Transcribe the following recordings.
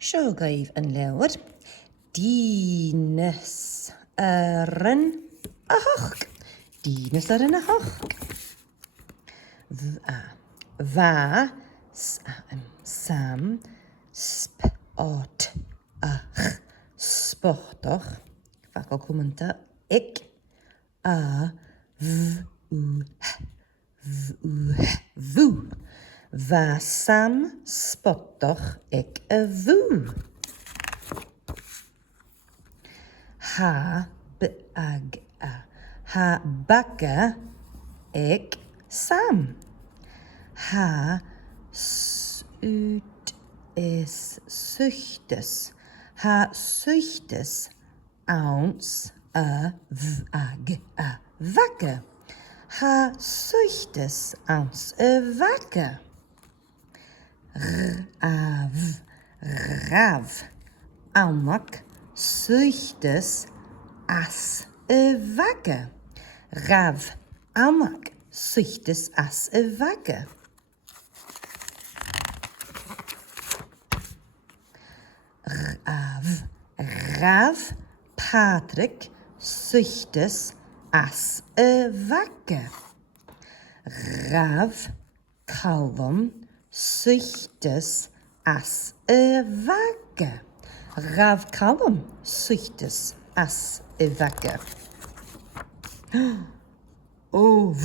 Sjogaif yn lawr. Dines yn a hoch. Dines yn a hoch. Va, sam, spot, ach, sportoch. Vaak ook commentaar. Ik, a, vu. Va sam spottoch ik vu. Ha, ha bagga ik sam. Ha ut is suchtes. Ha suchtes ounce vakke. Ha suchtes ounce vakke. Rav amak suchtes as vakke. Rav amak suchtes as vakke. Rav Patrick suchtes as vakke. Rav Calvin suchtes as vakke. Rav Calvin suchtes as vakke. Ov.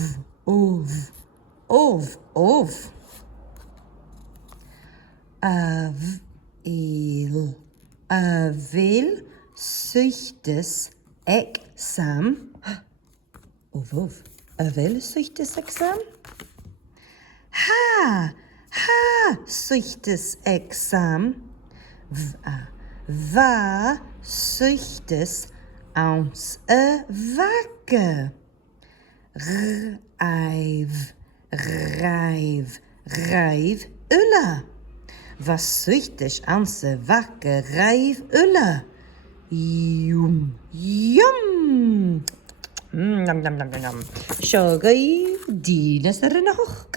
Avel suchtes exam. Ov. Avel suchtes exam. Ha suchtes exam. Va suchtes ounce vakke. Rijf ulla. Was suchtes ounce vakke rijf ulla. Yum. Sjogaif, dines er nog.